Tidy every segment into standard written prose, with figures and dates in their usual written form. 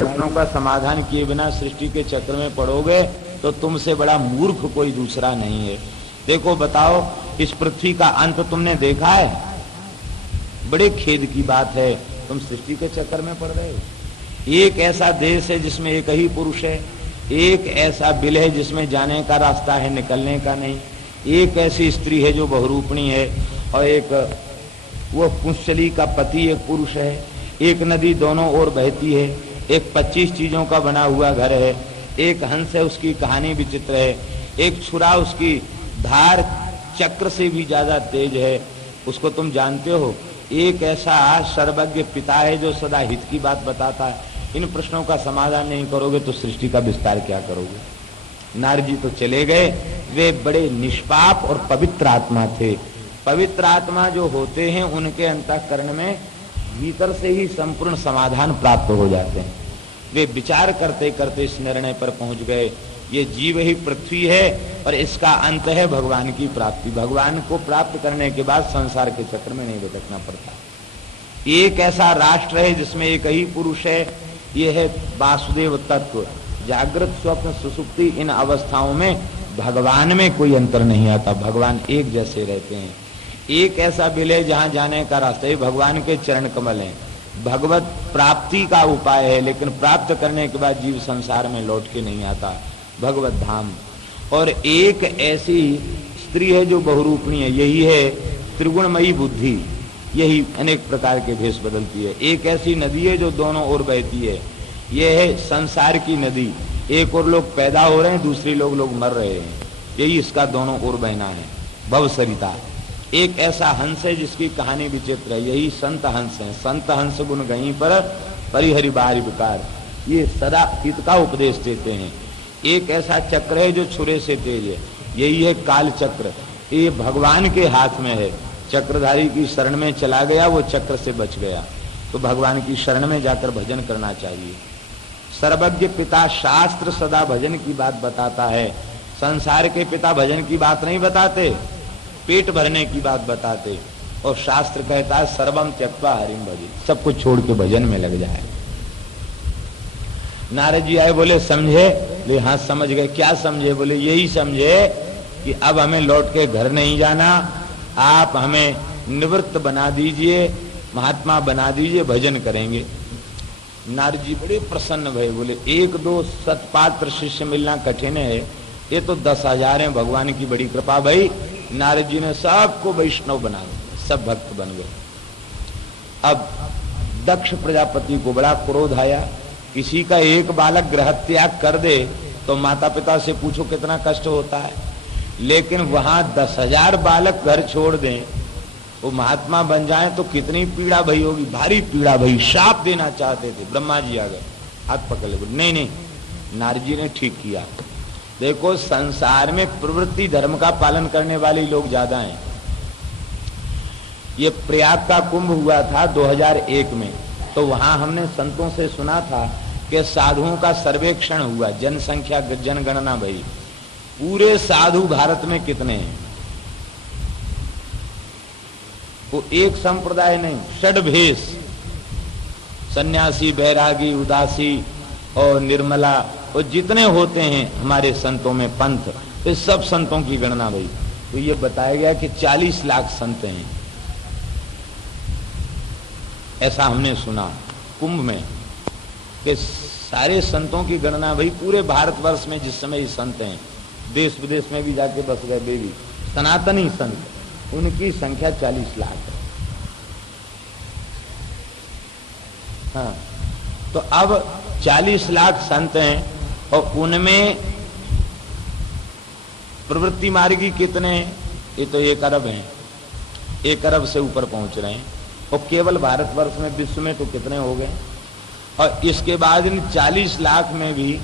प्रश्नों का समाधान किए बिना सृष्टि के चक्र में पड़ोगे तो तुमसे बड़ा मूर्ख कोई दूसरा नहीं है। देखो बताओ, इस पृथ्वी का अंत तुमने देखा है? बड़े खेद की बात है, तुम सृष्टि के चक्कर में पड़ रहे हो। एक ऐसा देश है जिसमें एक ही पुरुष है, एक ऐसा बिल है जिसमें जाने का रास्ता है, निकलने का नहीं, एक ऐसी स्त्री है जो बहुरूपणी है, और एक वो पुंसली का पति एक पुरुष है, एक नदी दोनों ओर बहती है, एक 25 चीजों का बना हुआ घर है, एक हंस है उसकी कहानी विचित्र है, एक छुरा उसकी धार चक्र से भी ज्यादा तेज है, उसको तुम जानते हो। एक ऐसा सर्वज्ञ पिता है जो सदा हित की बात बताता है। इन प्रश्नों का समाधान नहीं करोगे तो सृष्टि का विस्तार क्या करोगे? नारद जी तो चले गए, वे बड़े निष्पाप और पवित्र आत्मा थे। पवित्र आत्मा जो होते हैं उनके अंतःकरण में भीतर से ही संपूर्ण समाधान प्राप्त हो जाते हैं। वे विचार करते करते इस निर्णय पर पहुंच गए, ये जीव ही पृथ्वी है और इसका अंत है भगवान की प्राप्ति। भगवान को प्राप्त करने के बाद संसार के चक्र में नहीं भटकना पड़ता। एक ऐसा राष्ट्र है जिसमें एक ही पुरुष है, ये है वासुदेव तत्व। जागृत स्वप्न सुसुप्ति इन अवस्थाओं में भगवान में कोई अंतर नहीं आता, भगवान एक जैसे रहते हैं। एक ऐसा बिल है जहां जाने का रास्ता है, भगवान के चरण कमल हैं, भगवत प्राप्ति का उपाय है, लेकिन प्राप्त करने के बाद जीव संसार में लौट के नहीं आता, भगवत धाम। और एक ऐसी स्त्री है जो बहुरूपणी है, यही है त्रिगुणमयी बुद्धि, यही अनेक प्रकार के भेष बदलती है। एक ऐसी नदी है जो दोनों ओर बहती है, यह है संसार की नदी। एक और लोग पैदा हो रहे हैं, दूसरी लोग मर रहे हैं, यही इसका दोनों ओर बहना है, भवसरिता। एक ऐसा हंस है जिसकी कहानी विचित्र है, यही संत हंस है। संत हंस गुण गहीं पर परिहरि बारि विकार, ये सदा हित का उपदेश देते हैं। एक ऐसा चक्र है जो छुरे से तेज है, यही है काल चक्र, ये भगवान के हाथ में है। चक्रधारी की शरण में चला गया, वो चक्र से बच गया। तो भगवान की शरण में जाकर भजन करना चाहिए। सर्वज्ञ पिता शास्त्र सदा भजन की बात बताता है, संसार के पिता भजन की बात नहीं बताते, पेट भरने की बात बताते। और शास्त्र कहता है सर्वम त्यक्त्वा हरिम भजे, सब कुछ छोड़ के भजन में लग जाए। नारद जी आए, बोले समझे? ले हाँ समझ गए। क्या समझे? बोले यही समझे कि अब हमें लौट के घर नहीं जाना, आप हमें निवृत्त बना दीजिए, महात्मा बना दीजिए, भजन करेंगे। नारद जी बड़े प्रसन्न भये, बोले 1-2 सत्पात्र शिष्य मिलना कठिन है, ये तो 10,000 हैं, भगवान की बड़ी कृपा। भाई नारद जी ने सबको वैष्णव बना दिया, सब भक्त बन गए। अब दक्ष प्रजापति को बड़ा क्रोध आया, किसी का एक बालक गृह त्याग कर दे तो माता पिता से पूछो कितना कष्ट होता है, लेकिन वहां 10,000 बालक घर छोड़ दें, वो महात्मा बन जाए तो कितनी पीड़ा भई होगी, भारी पीड़ा भई। शाप देना चाहते थे, ब्रह्मा जी आ गए, हाथ पकड़ ले, बोले नहीं नहीं, नारद जी ने ठीक किया। देखो संसार में प्रवृत्ति धर्म का पालन करने वाले लोग ज्यादा हैं। ये प्रयाग का कुंभ हुआ था 2001 में, तो वहां हमने संतों से सुना था कि साधुओं का सर्वेक्षण हुआ, जनसंख्या जनगणना भई, पूरे साधु भारत में कितने हैं? वो एक संप्रदाय नहीं, षड्भेष, सन्यासी, बैरागी, उदासी और निर्मला, और जितने होते हैं हमारे संतों में पंथ, तो सब संतों की गणना भई। तो ये बताया गया कि 40 लाख संत हैं, ऐसा हमने सुना कुंभ में, कि सारे संतों की गणना भई पूरे भारतवर्ष में। जिस समय ये संत हैं, देश विदेश में भी जाके बस गए, देवी सनातनी संत, उनकी संख्या 40 लाख है। हाँ, तो अब 40 लाख संत हैं और उनमें प्रवृत्ति मार्गी कितने हैं? ये तो 1 अरब हैं, 1 अरब से ऊपर पहुंच रहे हैं। और केवल भारतवर्ष में, विश्व में तो कितने हो गए? और इसके बाद इन 40 लाख में भी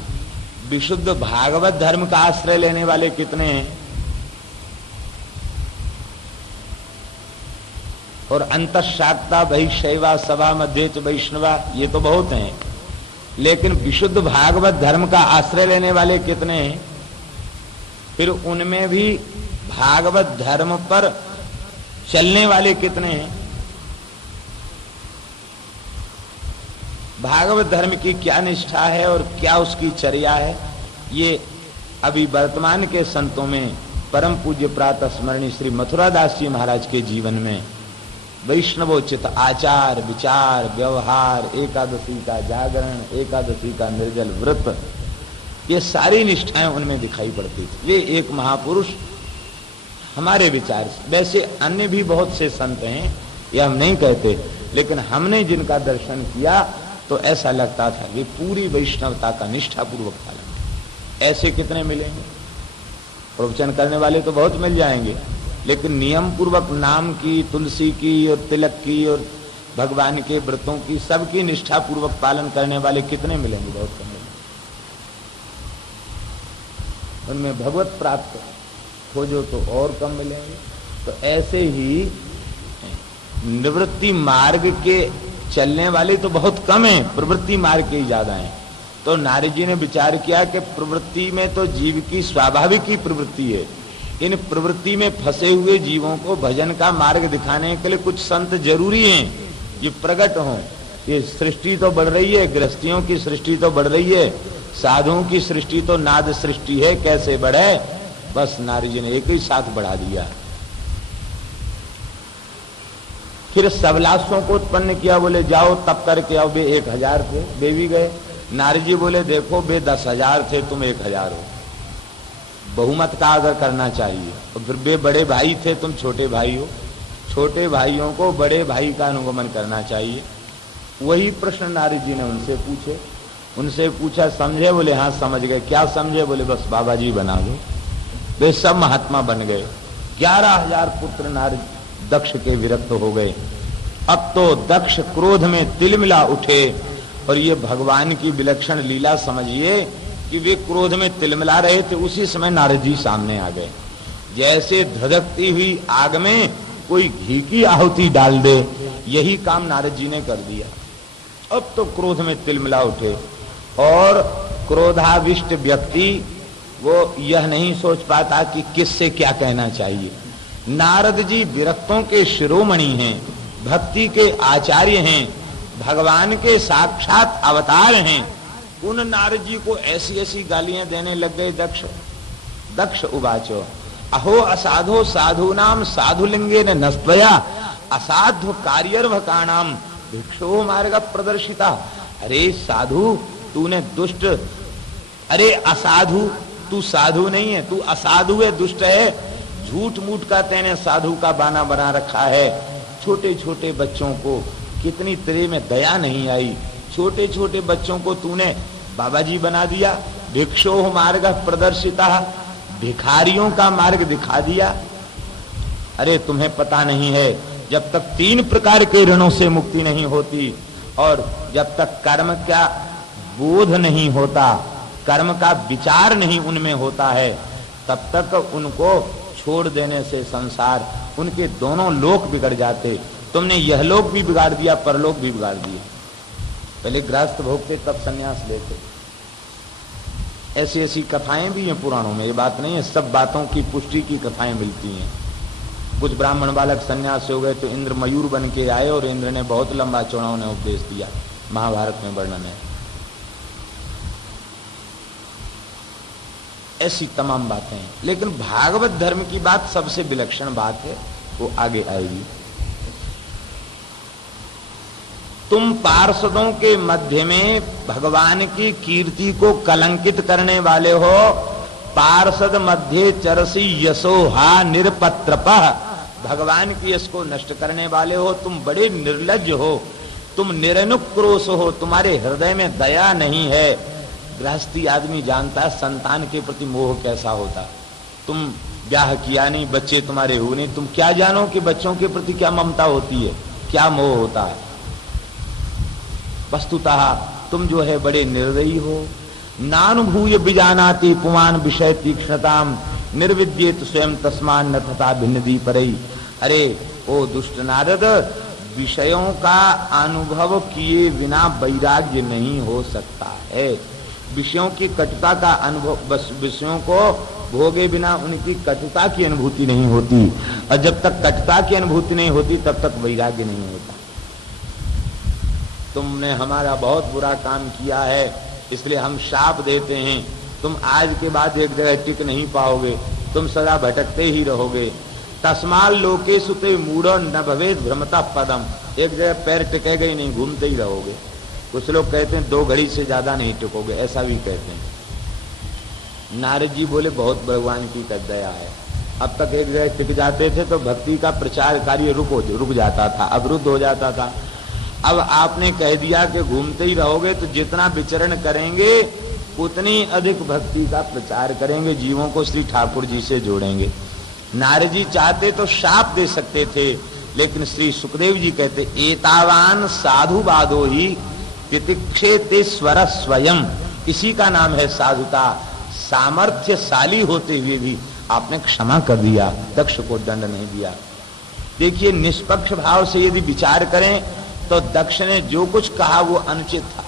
विशुद्ध भागवत धर्म का आश्रय लेने वाले कितने हैं? और अंतशाक्ता वैशैवा सभा मध्य वैष्णवा, ये तो बहुत हैं, लेकिन विशुद्ध भागवत धर्म का आश्रय लेने वाले कितने हैं? फिर उनमें भी भागवत धर्म पर चलने वाले कितने हैं? भागवत धर्म की क्या निष्ठा है और क्या उसकी चर्या है, ये अभी वर्तमान के संतों में परम पूज्य प्रातः स्मरणीय श्री मथुरादास जी महाराज के जीवन में वैष्णवोचित आचार विचार व्यवहार, एकादशी का जागरण, एकादशी का निर्जल व्रत, ये सारी निष्ठाएं उनमें दिखाई पड़ती थी। वे एक महापुरुष हमारे विचार से, वैसे अन्य भी बहुत से संत हैं, ये हम नहीं कहते, लेकिन हमने जिनका दर्शन किया तो ऐसा लगता था कि पूरी वैष्णवता का निष्ठापूर्वक पालन। ऐसे कितने मिलेंगे? प्रवचन करने वाले तो बहुत मिल जाएंगे, लेकिन नियम पूर्वक नाम की, तुलसी की और तिलक की और भगवान के व्रतों की, सबकी निष्ठापूर्वक पालन करने वाले कितने मिलेंगे? बहुत कम मिलेंगे। उनमें भगवत प्राप्त खोजो तो और कम मिलेंगे। तो ऐसे ही निवृत्ति मार्ग के चलने वाले तो बहुत कम हैं, प्रवृत्ति मार्ग के ही ज्यादा हैं। तो नारद जी ने विचार किया कि प्रवृत्ति में तो जीव की स्वाभाविक ही प्रवृत्ति है, इन प्रवृत्ति में फंसे हुए जीवों को भजन का मार्ग दिखाने के लिए कुछ संत जरूरी हैं, ये प्रकट हों। ये सृष्टि तो बढ़ रही है, गृहस्थियों की सृष्टि तो बढ़ रही है, साधुओं की सृष्टि तो नाद सृष्टि है, कैसे बढ़े? बस नारद जी ने एक ही साथ बढ़ा दिया। फिर सबलासों को उत्पन्न किया, बोले जाओ तब करके आओ। वे 1000 थे, वे भी गए। नारद जी बोले देखो वे 10,000 थे, तुम 1000 हो, बहुमत का आदर करना चाहिए। और फिर वे बड़े भाई थे, तुम छोटे भाई हो, छोटे भाइयों को बड़े भाई का अनुगमन करना चाहिए। वही प्रश्न नारद जी ने उनसे पूछे। उनसे पूछा समझे? बोले हाँ समझ गए। क्या समझे? बोले बस बाबा जी बना दो। वे सब महात्मा बन गए। 11,000 पुत्र नारद दक्ष के विरक्त हो गए। अब तो दक्ष क्रोध में तिलमिला उठे, और ये भगवान की विलक्षण लीला समझिए कि वे क्रोध में तिलमिला रहे थे, उसी समय नारद जी सामने आ गए। जैसे धधकती हुई आग में कोई घी की आहुति डाल दे, यही काम नारद जी ने कर दिया। अब तो क्रोध में तिलमिला उठे, और क्रोधाविष्ट व्यक्ति वो यह नहीं सोच पाता कि किससे क्या कहना चाहिए। नारद जी विरक्तों के शिरोमणि हैं, भक्ति के आचार्य हैं, भगवान के साक्षात अवतार हैं। उन नारद जी को ऐसी ऐसी गालियां देने लग गए दक्ष। दक्ष उवाचो अहो असाधो साधूनाम साधुलिंगे नस्त्वया असाधु कार्यर्भकाणाम भिक्षो मार्ग प्रदर्शिता। अरे साधु तूने दुष्ट, अरे असाधु तू साधु नहीं है, तू असाधु है, दुष्ट है, झूठ मूठ का तेने साधु का बाना बना रखा है। छोटे छोटे बच्चों को कितनी तेरे में दया नहीं आई, छोटे छोटे बच्चों को तूने बाबा जी बना दिया। भिक्षोह मार्ग प्रदर्शिता, भिखारियों का मार्ग दिखा दिया। अरे तुम्हें पता नहीं है, जब तक 3 प्रकार के ऋणों से मुक्ति नहीं होती और जब तक कर्म का बोध नहीं होता, कर्म का विचार नहीं उनमें होता है, तब तक उनको छोड़ देने से संसार, उनके दोनों लोक बिगड़ जाते। तुमने यह लोक भी बिगाड़ दिया, परलोक भी बिगाड़ दिया। पहले गृहस्थ भोगते तब संन्यास लेते। ऐसी ऐसी कथाएं भी हैं पुराणों में, ये बात नहीं है, सब बातों की पुष्टि की कथाएं मिलती हैं। कुछ ब्राह्मण बालक संन्यास हो गए तो इंद्र मयूर बन के आए और इंद्र ने बहुत लंबा चौड़ा उन्हें उपदेश दिया, महाभारत में वर्णन है। ऐसी तमाम बातें हैं, लेकिन भागवत धर्म की बात सबसे विलक्षण बात है, वो आगे आएगी। तुम पार्षदों के मध्य में भगवान की कीर्ति को कलंकित करने वाले हो। पार्षद मध्य चरसी यशोहा निरपत्रपः, भगवान की यश को नष्ट करने वाले हो। तुम बड़े निर्लज्ज हो, तुम निरनुक्रोश हो, तुम्हारे हृदय में दया नहीं है। गृहस्थी आदमी जानता है संतान के प्रति मोह कैसा होता। तुम ब्याह किया नहीं, बच्चे तुम्हारे हुए नहीं, तुम क्या जानो कि बच्चों के प्रति क्या ममता होती है, क्या मोह होता है। वस्तुतः तुम जो है बड़े निर्दयी हो। नानुभूय बिजानाति पुमान विषय तीक्ष्णताम निर्विद्येत स्वयं तस्मान न तथा भिन्न दी परई। अरे ओ दुष्ट नारद, विषयों का अनुभव किए बिना वैराग्य नहीं हो सकता है। विषयों की कटुता का अनुभव, बस विषयों को भोगे बिना उनकी कटुता की अनुभूति नहीं होती, और जब तक कटुता की अनुभूति नहीं होती तब तक वैराग्य नहीं होता। तुमने हमारा बहुत बुरा काम किया है, इसलिए हम शाप देते हैं, तुम आज के बाद एक जगह टिक नहीं पाओगे, तुम सदा भटकते ही रहोगे। तस्माल लोकेषु ते मूढ़ो न भवेद भ्रमता पदम, एक जगह पैर टिकेगा ही नहीं, घूमते ही रहोगे। कुछ लोग कहते हैं 2 घड़ी से ज्यादा नहीं टिकोगे, ऐसा भी कहते हैं। नारद जी बोले बहुत भगवान की दया है, अब तक एक जगह टिक जाते थे तो भक्ति का प्रचार कार्य रुक जाता था, अवरुद्ध हो जाता था। अब आपने कह दिया कि घूमते ही रहोगे, तो जितना विचरण करेंगे उतनी अधिक भक्ति का प्रचार करेंगे, जीवों को श्री ठाकुर जी से जोड़ेंगे। नारद जी चाहते तो शाप दे सकते थे, लेकिन श्री सुखदेव जी कहते एतावान साधुवादो ही तितिक्षेते स्वर स्वयं, इसी का नाम है साधुता। सामर्थ्यशाली होते हुए भी आपने क्षमा कर दिया, दक्ष को दंड नहीं दिया। देखिए, निष्पक्ष भाव से यदि विचार करें तो दक्ष ने जो कुछ कहा वो अनुचित था।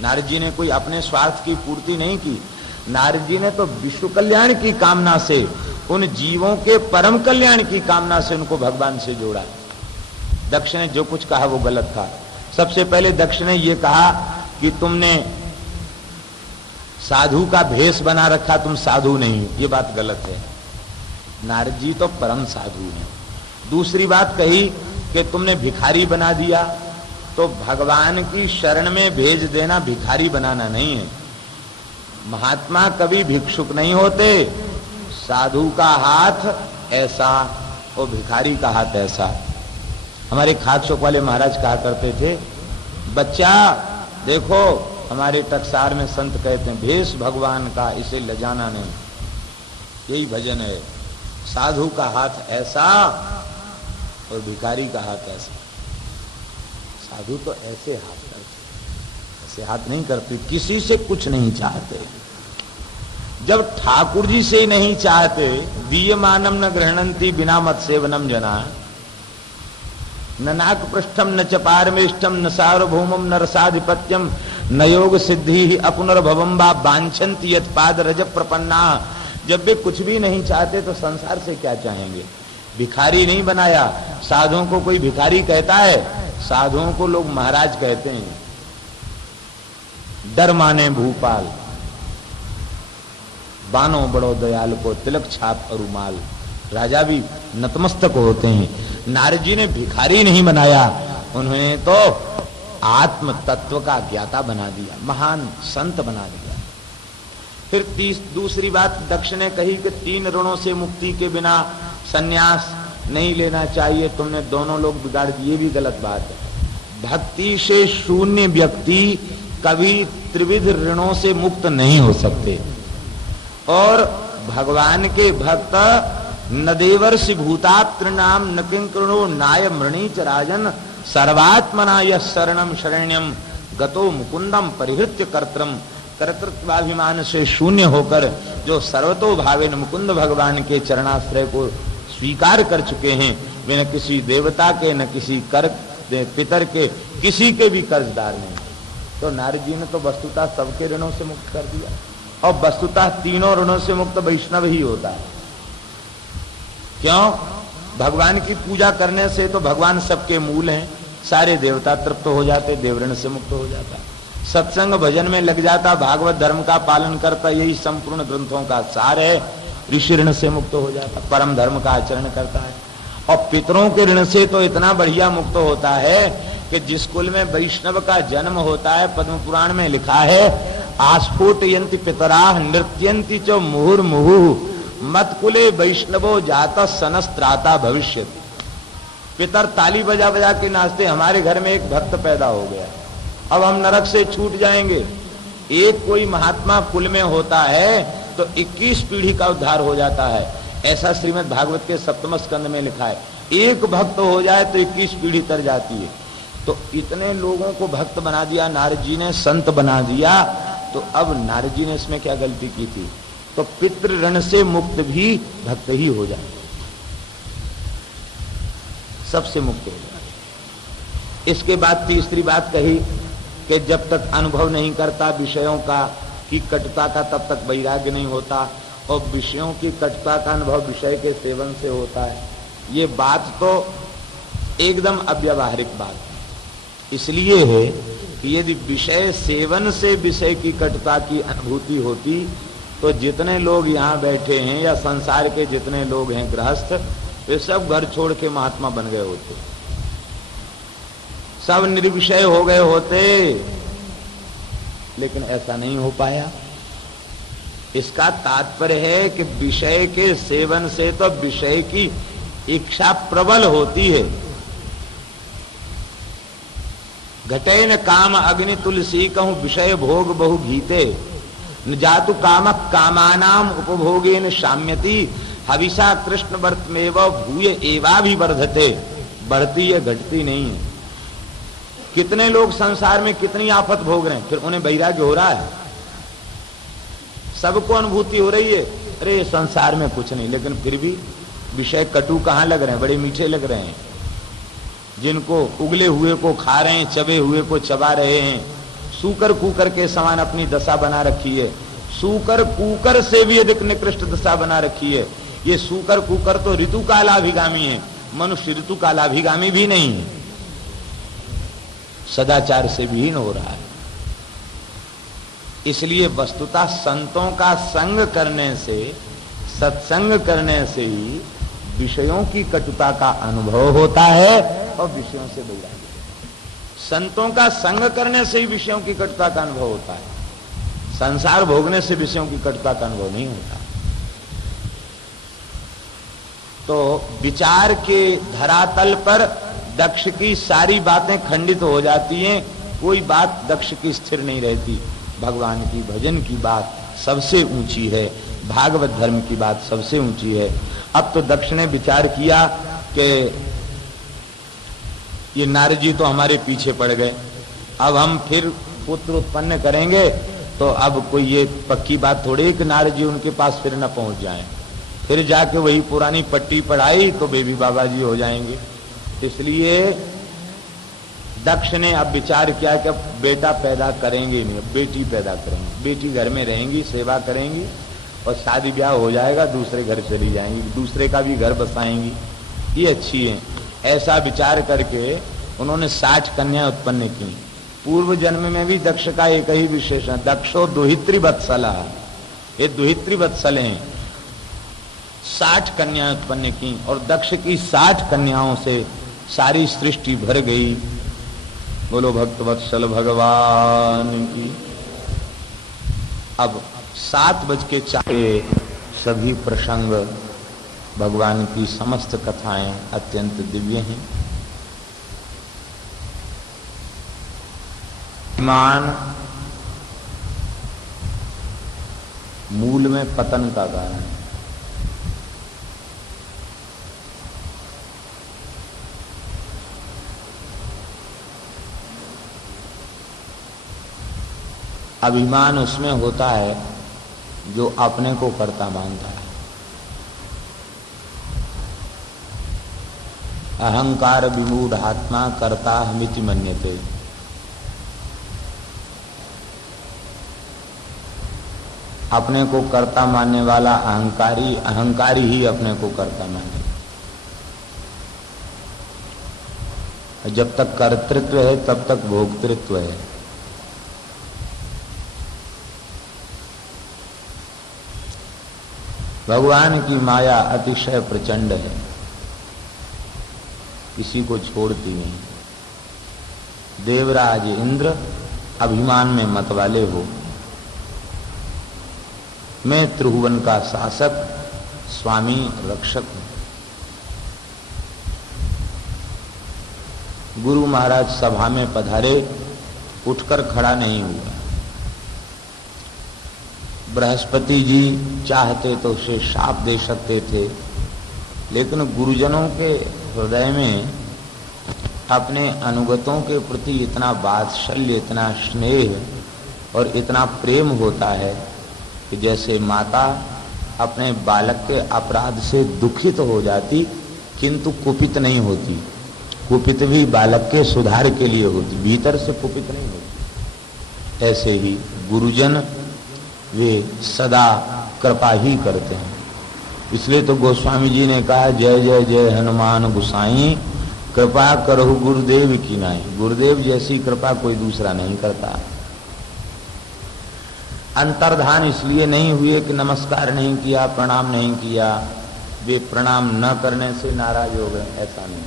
नारद जी ने कोई अपने स्वार्थ की पूर्ति नहीं की, नारद जी ने तो विश्व कल्याण की कामना से, उन जीवों के परम कल्याण की कामना से उनको भगवान से जोड़ा। दक्ष ने जो कुछ कहा वो गलत था। सबसे पहले दक्ष ने ये कहा कि तुमने साधु का भेष बना रखा, तुम साधु नहीं, ये बात गलत है। नारद जी तो परम साधु हैं। दूसरी बात कही कि तुमने भिखारी बना दिया, तो भगवान की शरण में भेज देना भिखारी बनाना नहीं है। महात्मा कभी भिक्षुक नहीं होते, साधु का हाथ ऐसा और भिखारी का हाथ ऐसा। हमारे खाद चौक वाले महाराज कहा करते थे, बच्चा देखो, हमारे टकसार में संत कहते हैं भेष भगवान का, इसे लजाना नहीं। यही भजन है, साधु का हाथ ऐसा और भिखारी का हाथ ऐसा। साधु तो ऐसे हाथ करते, ऐसे हाथ नहीं करते, किसी से कुछ नहीं चाहते। जब ठाकुर जी से नहीं चाहते, दीयमानम न गृह्णन्ति बिना मत सेवनम जना, न नाक पृष्ठम न च पारमेष्ठम न सार्वभौमम न रसाधिपत्यम न योग सिद्धि ही अपुनर्भवम वा वांछन्ति यत् पाद रज प्रपन्ना। जब वे कुछ भी नहीं चाहते तो संसार से क्या चाहेंगे। भिखारी नहीं बनाया, साधुओं को कोई भिखारी कहता है? साधुओं को लोग महाराज कहते हैं। डर माने भूपाल, बानो बड़ो दयाल को तिलक छाप अरुमाल। राजा भी नतमस्तक होते हैं। नारद जी ने भिखारी नहीं बनाया, उन्होंने तो आत्म तत्व का ज्ञाता बना दिया, महान संत बना दिया। फिर दूसरी बात दक्ष ने कही कि 3 ऋणों से मुक्ति के बिना सन्यास नहीं लेना चाहिए, तुमने दोनों लोग बिगाड़ दिए, भी गलत बात है। भक्ति से शून्य व्यक्ति कभी त्रिविध ऋणों से मुक्त नहीं हो सकते। और भगवान के भक्त न देवर्षि भूतात्रिनाम न किंकरणो नाय मृणीच राजन सर्वात्मना यः शरणम शरण्यम गतो मुकुंदम परिहृत्य कर्तृम। कर्तृत्वाभिमान से शून्य होकर जो सर्वतो भावेन मुकुंद भगवान के चरणाश्रय को स्वीकार कर चुके हैं, वे न किसी देवता के, न किसी कर पितर के, किसी के भी कर्जदार नहीं। तो नारद जी ने तो वस्तुतः सबके ऋणों से मुक्त कर दिया, और वस्तुतः 3 ऋणों से मुक्त वैष्णव ही होता है। क्यों? भगवान की पूजा करने से तो भगवान सबके मूल हैं, सारे देवता तृप्त हो जाते, देवऋण से मुक्त हो जाता। सत्संग भजन में लग जाता, भागवत धर्म का पालन करता, यही संपूर्ण ग्रंथों का सार है, ऋषि ऋण से मुक्त हो जाता, परम धर्म का आचरण करता है। और पितरों के ऋण से तो इतना बढ़िया मुक्त होता है कि जिस कुल में वैष्णव का जन्म होता है, पद्म पुराण में लिखा है, आस्फुटयन्ति पितराः नृत्यन्ति च मुहुर्मुहुः मतकुले वैष्णवो जाता सनस्त्राता भविष्य। पितर ताली बजा बजा के नाचते, हमारे घर में एक भक्त पैदा हो गया, अब हम नरक से छूट जाएंगे। एक कोई महात्मा कुल में होता है तो 21 पीढ़ी का उद्धार हो जाता है, ऐसा श्रीमद् भागवत के 7वें स्कंद में लिखा है। एक भक्त हो जाए तो 21 पीढ़ी तर जाती है। तो इतने लोगों को भक्त बना दिया नारद जी ने, संत बना दिया। तो अब नारद जी ने इसमें क्या गलती की थी? तो पितृ ऋण से मुक्त भी भक्त ही हो जाए, सबसे मुक्त हो जाए। इसके बाद तीसरी बात कही कि जब तक अनुभव नहीं करता विषयों का की कटुता का, तब तक वैराग्य नहीं होता, और विषयों की कटुता का अनुभव विषय के सेवन से होता है। ये बात तो एकदम अव्यावहारिक बात है। इसलिए है कि यदि विषय सेवन से विषय की कटुता की अनुभूति होती तो जितने लोग यहाँ बैठे हैं या संसार के जितने लोग हैं गृहस्थ, वे सब घर छोड़ के महात्मा बन गए होते, सब निर्विषय हो गए होते। लेकिन ऐसा नहीं हो पाया। इसका तात्पर्य है कि विषय के सेवन से तो विषय की इच्छा प्रबल होती है। घटे न काम अग्नि तुलसी कहूं विषय भोग बहु भीते, न जातु काम कामानाम उपभोगे न शाम्यति, हविषा कृष्ण वर्तमेव भूय एवा भी वर्धते। बढ़ती है, घटती नहीं है। कितने लोग संसार में कितनी आफत भोग रहे हैं, फिर उन्हें वैराग्य हो रहा है, सबको अनुभूति हो रही है, अरे ये संसार में कुछ नहीं, लेकिन फिर भी विषय कटु कहाँ लग रहे हैं, बड़े मीठे लग रहे हैं। जिनको उगले हुए को खा रहे हैं, चबे हुए को चबा रहे हैं, सूकर कूकर के समान अपनी दशा बना रखी है। सूकर कूकर से भी अधिक निकृष्ट दशा बना रखी है। ये सूकर कूकर तो ऋतु कालाभिगामी है, मनुष्य ऋतु कालाभिगामी भी नहीं है, सदाचार से विहीन हो रहा है। इसलिए वस्तुतः संतों का संग करने से, सत्संग करने से ही विषयों की कटुता का अनुभव होता है और विषयों से वैराग्य। संतों का संग करने से ही विषयों की कटुता का अनुभव होता है, संसार भोगने से विषयों की कटुता का अनुभव नहीं होता। तो विचार के धरातल पर दक्ष की सारी बातें खंडित हो जाती हैं, कोई बात दक्ष की स्थिर नहीं रहती। भगवान की भजन की बात सबसे ऊंची है, भागवत धर्म की बात सबसे ऊंची है। अब तो दक्ष ने विचार किया कि ये नारद जी तो हमारे पीछे पड़ गए, अब हम फिर पुत्र उत्पन्न करेंगे तो अब कोई ये पक्की बात थोड़ी कि नारद जी उनके पास फिर न पहुंच जाएं, फिर जाके वही पुरानी पट्टी पढ़ाई तो बेबी बाबा जी हो जाएंगे। इसलिए दक्ष ने अब विचार किया कि अब बेटा पैदा करेंगे नहीं, अब बेटी पैदा करेंगे। बेटी घर में रहेंगी, सेवा करेंगी और शादी ब्याह हो जाएगा, दूसरे घर चली जाएंगी, दूसरे का भी घर बसाएंगी, ये अच्छी है। ऐसा विचार करके उन्होंने 60 कन्या उत्पन्न की। पूर्व जन्म में भी दक्ष का एक ही विशेषण, दक्षो दुहित्री वत्सला, ये दुहित्री वत्सल हैं। 60 कन्या उत्पन्न की और दक्ष की 60 कन्याओं से सारी सृष्टि भर गई। बोलो भक्त वत्सल भगवान की। अब 7:04 सभी प्रसंग, भगवान की समस्त कथाएं अत्यंत दिव्य हैं। ईमान मूल में पतन का कारण है। अभिमान उसमें होता है जो अपने को कर्ता मानता है। अहंकार विमूढ़ आत्मा कर्ता हमिति मन्यते। अपने को कर्ता मानने वाला अहंकारी, अहंकारी ही अपने को कर्ता माने। जब तक कर्तृत्व है तब तक भोक्तृत्व है। भगवान की माया अतिशय प्रचंड है, किसी को छोड़ती नहीं। देवराज इंद्र अभिमान में मतवाले हो, मैं त्रिभुवन का शासक, स्वामी, रक्षक हूं। गुरु महाराज सभा में पधारे, उठकर खड़ा नहीं हुआ। बृहस्पति जी चाहते तो उसे शाप दे सकते थे, लेकिन गुरुजनों के हृदय में अपने अनुगतों के प्रति इतना वात्सल्य, इतना स्नेह और इतना प्रेम होता है कि जैसे माता अपने बालक के अपराध से दुखित हो जाती किंतु कुपित नहीं होती। कुपित भी बालक के सुधार के लिए होती, भीतर से कुपित नहीं होती। ऐसे ही गुरुजन वे सदा कृपा ही करते हैं। इसलिए तो गोस्वामी जी ने कहा, जय जय जय हनुमान गुसाई, कृपा करो गुरुदेव की नाई, गुरुदेव जैसी कृपा कोई दूसरा नहीं करता। अंतर्धान इसलिए नहीं हुए कि नमस्कार नहीं किया, प्रणाम नहीं किया, वे प्रणाम न करने से नाराज हो गए, ऐसा नहीं।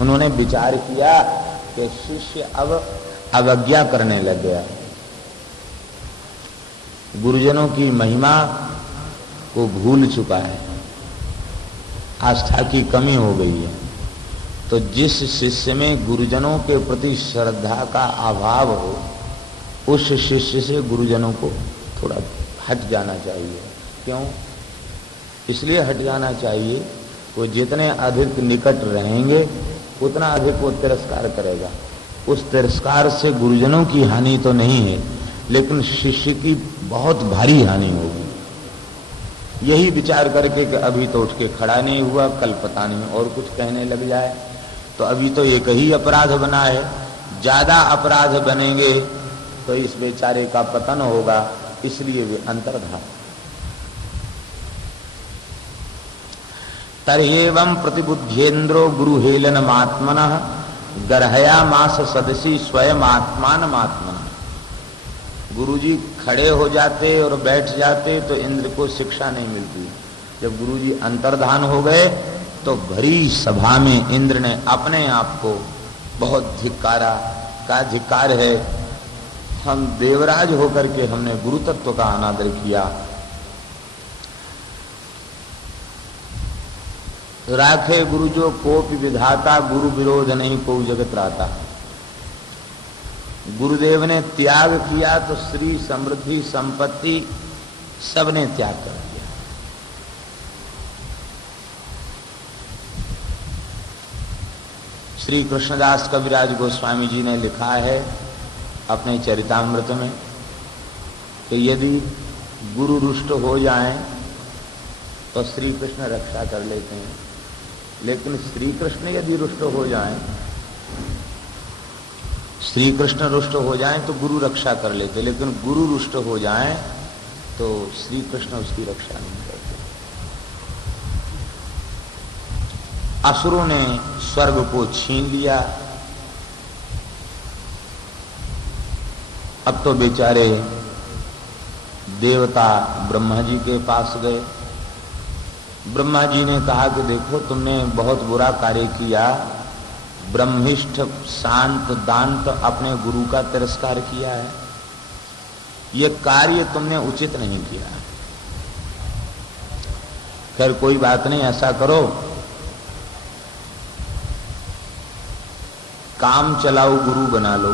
उन्होंने विचार किया कि शिष्य अब अवज्ञा करने लग गया, गुरुजनों की महिमा को भूल चुका है, आस्था की कमी हो गई है। तो जिस शिष्य में गुरुजनों के प्रति श्रद्धा का अभाव हो, उस शिष्य से गुरुजनों को थोड़ा हट जाना चाहिए। क्यों? इसलिए हट जाना चाहिए, वो जितने अधिक निकट रहेंगे उतना अधिक वो तिरस्कार करेगा। उस तिरस्कार से गुरुजनों की हानि तो नहीं है, लेकिन शिष्य की बहुत भारी हानि होगी। यही विचार करके कि अभी तो उठ के खड़ा नहीं हुआ, कल पता नहीं और कुछ कहने लग जाए, तो अभी तो एक ही अपराध बना है, ज्यादा अपराध बनेंगे तो इस बेचारे का पतन होगा, इसलिए वे अंतर्धान। तर्हेवं प्रतिबुद्धेन्द्रो गुरुहेलनमात्मनः गर्हयामास सदसी स्वयं आत्मानमात्मनः। गुरुजी खड़े हो जाते और बैठ जाते तो इंद्र को शिक्षा नहीं मिलती। जब गुरुजी अंतर्धान हो गए तो भरी सभा में इंद्र ने अपने आप को बहुत धिक्कारा, का धिक्कार है, हम देवराज होकर के हमने गुरु तत्व का अनादर किया। राखे गुरु जो कोपि विधाता, गुरु विरोध नहीं को जगत राता। गुरुदेव ने त्याग किया तो श्री समृद्धि संपत्ति सबने त्याग कर दिया। श्री कृष्णदास कविराज गोस्वामी जी ने लिखा है अपने चरितामृत में कि यदि गुरु रुष्ट हो जाएं तो श्री कृष्ण रक्षा कर लेते हैं, लेकिन श्री कृष्ण यदि रुष्ट हो जाएं, श्री कृष्ण रुष्ट हो जाएं तो गुरु रक्षा कर लेते, लेकिन गुरु रुष्ट हो जाएं तो श्री कृष्ण उसकी रक्षा नहीं करते। असुरों ने स्वर्ग को छीन लिया, अब तो बेचारे देवता ब्रह्मा जी के पास गए। ब्रह्मा जी ने कहा कि देखो तुमने बहुत बुरा कार्य किया, ब्रह्मिष्ठ शांत दांत अपने गुरु का तिरस्कार किया है, ये कार्य तुमने उचित नहीं किया। खैर कोई बात नहीं, ऐसा करो काम चलाओ गुरु बना लो।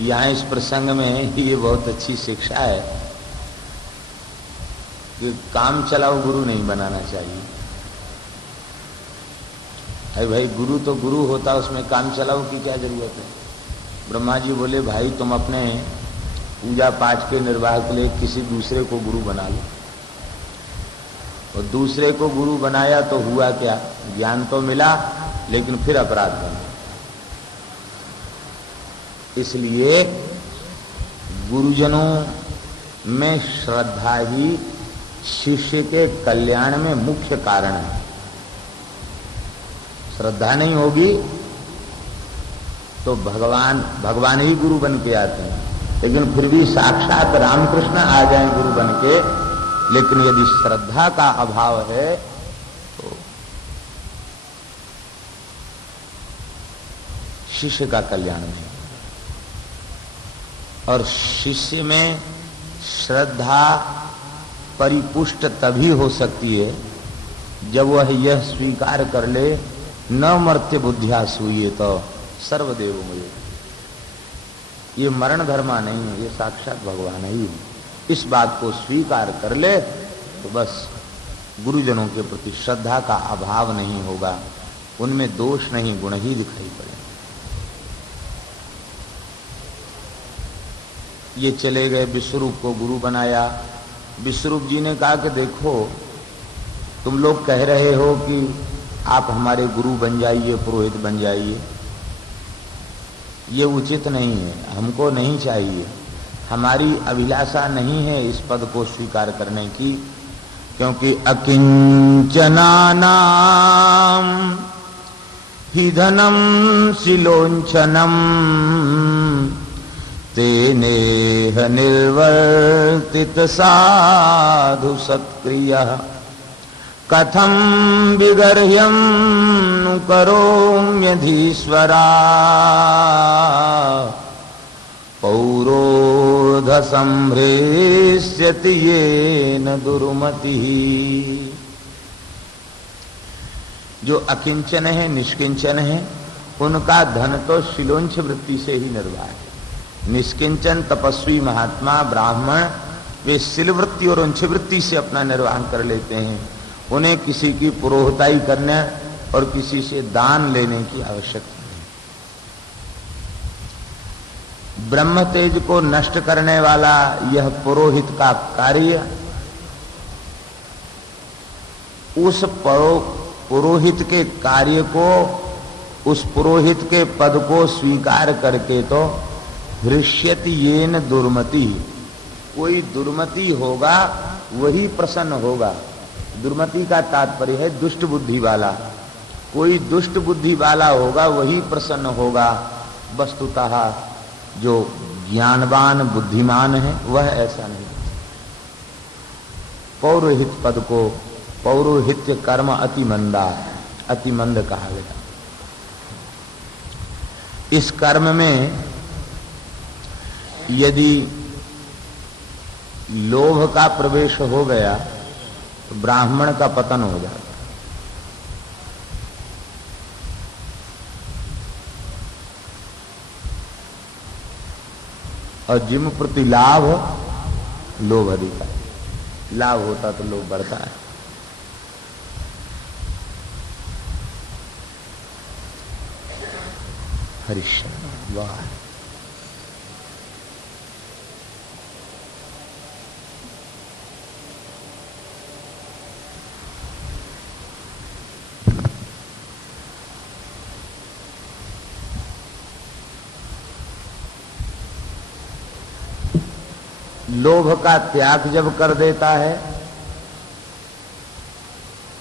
यहां इस प्रसंग में ये बहुत अच्छी शिक्षा है कि काम चलाओ गुरु नहीं बनाना चाहिए। अरे भाई गुरु तो गुरु होता, उसमें काम चलाओ की क्या जरूरत है। ब्रह्मा जी बोले भाई तुम अपने पूजा पाठ के निर्वाह के लिए किसी दूसरे को गुरु बना लो। और दूसरे को गुरु बनाया तो हुआ क्या, ज्ञान तो मिला लेकिन फिर अपराध बना। इसलिए गुरुजनों में श्रद्धा ही शिष्य के कल्याण में मुख्य कारण है। श्रद्धा नहीं होगी तो भगवान ही गुरु बन के आते हैं, लेकिन फिर भी साक्षात रामकृष्ण आ जाएं गुरु बन के, लेकिन यदि श्रद्धा का अभाव है तो शिष्य का कल्याण नहीं। और शिष्य में श्रद्धा परिपुष्ट तभी हो सकती है जब वह यह स्वीकार कर ले न मर्त्य बुद्धिया सूये तो सर्वदेव मुझे। ये मरण धर्मा नहीं है, ये साक्षात भगवान ही है। इस बात को स्वीकार कर ले तो बस गुरुजनों के प्रति श्रद्धा का अभाव नहीं होगा, उनमें दोष नहीं गुण ही दिखाई पड़े। ये चले गए, विश्वरूप को गुरु बनाया। विश्वरूप जी ने कहा कि देखो तुम लोग कह रहे हो कि आप हमारे गुरु बन जाइए, पुरोहित बन जाइए, ये उचित नहीं है, हमको नहीं चाहिए, हमारी अभिलाषा नहीं है इस पद को स्वीकार करने की। क्योंकि अकिंचनानाम हि धनम शिलोंचनम तेनेह निर्वर्तित साधु सत्क्रियः कथम विगर्ह्यं नु करोम्यधीश्वरा पौरोध संभ्रेष्यति येन दुर्मतिः। जो अकिंचन है, निष्किंचन है, उनका धन तो शिलोंच वृत्ति से ही निर्वाह है। निष्किंचन तपस्वी महात्मा ब्राह्मण वे शिल वृत्ति और अंश वृत्ति से अपना निर्वाह कर लेते हैं। उन्हें किसी की पुरोहिताई करने और किसी से दान लेने की आवश्यकता नहीं। ब्रह्म तेज को नष्ट करने वाला यह पुरोहित का कार्य उस पुरोहित के कार्य को, उस पुरोहित के पद को स्वीकार करके तो हृष्यति येन दुर्मति, कोई दुर्मति होगा वही प्रसन्न होगा। दुर्मति का तात्पर्य है दुष्ट बुद्धि वाला। कोई दुष्ट बुद्धि वाला होगा वही प्रसन्न होगा। वस्तुतः जो ज्ञानवान बुद्धिमान है वह ऐसा नहीं। पौरोहित पद को, पौरोहित्य कर्म अति मंदा, अति मंद कहा गया। इस कर्म में यदि लोभ का प्रवेश हो गया तो ब्राह्मण का पतन हो जाता। और जिम प्रति लाभ लोभ अधिक है। लाभ होता तो लोभ बढ़ता है। हरिश्चंद्र वाह। लोभ का त्याग जब कर देता है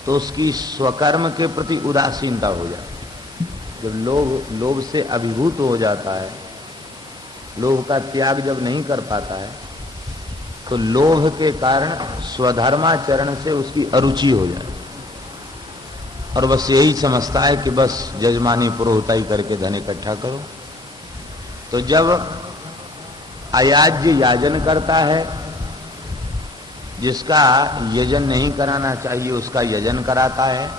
तो उसकी स्वकर्म के प्रति उदासीनता हो जाती है। जब लोभ से अभिभूत हो जाता है, लोभ का त्याग जब नहीं कर पाता है तो लोभ के कारण स्वधर्माचरण से उसकी अरुचि हो जाती है और बस यही समझता है कि बस जजमानी पुरोहिताई करके धन इकट्ठा करो। तो जब अयाज्य याजन करता है, जिसका यजन नहीं कराना चाहिए उसका यजन कराता है,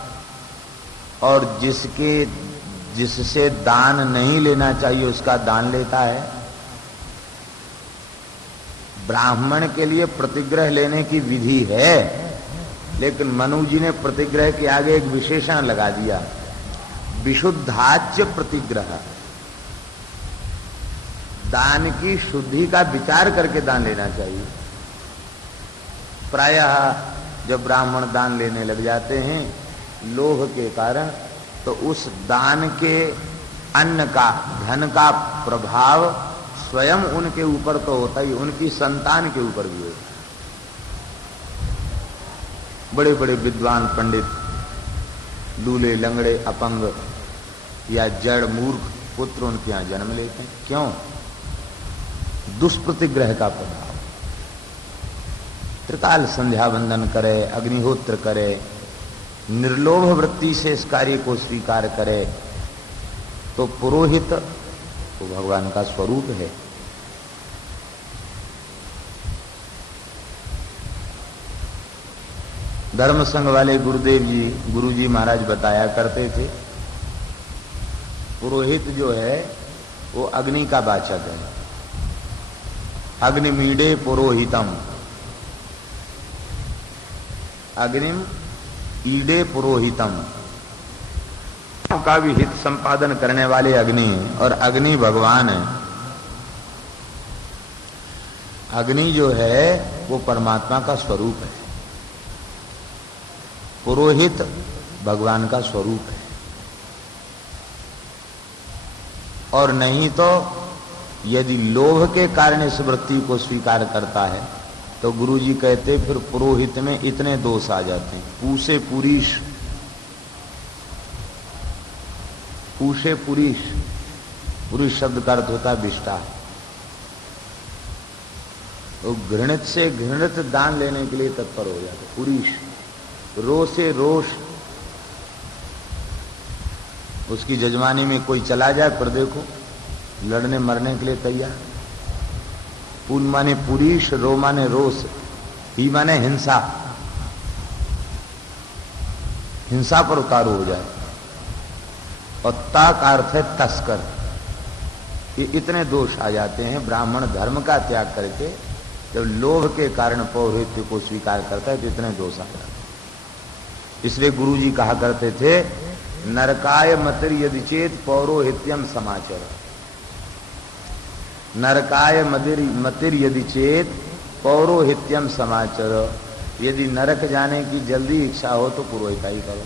और जिससे दान नहीं लेना चाहिए उसका दान लेता है। ब्राह्मण के लिए प्रतिग्रह लेने की विधि है, लेकिन मनु जी ने प्रतिग्रह के आगे एक विशेषण लगा दिया, विशुद्धाच्य प्रतिग्रह। दान की शुद्धि का विचार करके दान लेना चाहिए। प्रायः जब ब्राह्मण दान लेने लग जाते हैं लोभ के कारण, तो उस दान के अन्न का, धन का प्रभाव स्वयं उनके ऊपर तो होता ही, उनकी संतान के ऊपर भी होता है। बड़े बड़े विद्वान पंडित लूले लंगड़े अपंग या जड़ मूर्ख पुत्र उनके यहां जन्म लेते हैं। क्यों? दुष्प्रतिग्रह का प्रभाव। त्रिकाल संध्या वंदन करे, अग्निहोत्र करे, निर्लोभ वृत्ति से इस कार्य को स्वीकार करे तो पुरोहित तो भगवान का स्वरूप है। धर्म संघ वाले गुरुदेव जी, गुरु जी महाराज बताया करते थे, पुरोहित जो है वो अग्नि का वाचक है। अग्निमीडे पुरोहितम, अग्निम ईडे पुरोहितम, का भी हित संपादन करने वाले अग्नि है, और अग्नि भगवान है। अग्नि जो है वो परमात्मा का स्वरूप है, पुरोहित भगवान का स्वरूप है। और नहीं तो यदि लोभ के कारण इस वृत्ति को स्वीकार करता है तो गुरुजी कहते फिर पुरोहित में इतने दोष आ जाते हैं। पूसे पुरीश, पूषे पुरीश, पुरुष शब्द का अर्थ होता है विष्टा। तो घृणित से घृणित दान लेने के लिए तत्पर हो जाते। पुरीश, रो से रोष, उसकी जजमानी में कोई चला जाए पर देखो लड़ने मरने के लिए तैयार। पून माने पुरीश, रो माने रोष, ही माने हिंसा, हिंसा पर उतारू हो जाए। और ता का अर्थ है तस्कर। ये इतने दोष आ जाते हैं ब्राह्मण धर्म का त्याग करके जब लोभ के कारण पौरोहित्य को स्वीकार करता है तो इतने दोष आ जाते हैं। इसलिए गुरुजी कहा करते थे नरकाय मतिर यदि चेत पौरोहित्यम समाचर। नरकाय मतिर यदि चेत पौरोहित्यम समाचर। यदि नरक जाने की जल्दी इच्छा हो तो पुरोहिताई करो।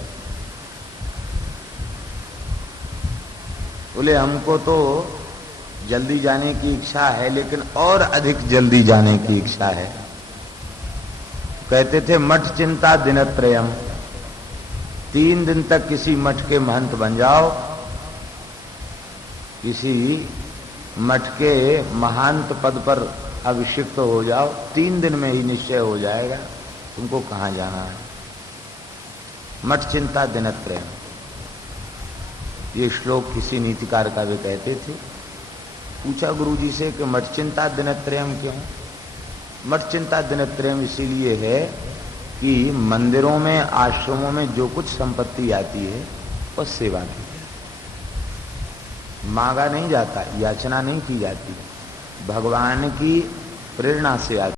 बोले हमको तो जल्दी जाने की इच्छा है लेकिन और अधिक जल्दी जाने की इच्छा है। कहते थे मठ चिंता दिनत्रयम, 3 दिन तक किसी मठ के महंत बन जाओ, किसी मठ के महांत पद पर अभिषिक्त हो जाओ, 3 दिन में ही निश्चय हो जाएगा तुमको कहां जाना है। मठ चिंता दिनत्रयम, ये श्लोक किसी नीतिकार का भी कहते थे। पूछा गुरुजी से कि मठ चिंता दिनत्रयम क्यों? मठ चिंता दिनत्रयम इसीलिए है कि मंदिरों में आश्रमों में जो कुछ संपत्ति आती है वह सेवा की है, मांगा नहीं जाता, याचना नहीं की जाती, भगवान की प्रेरणा से आती।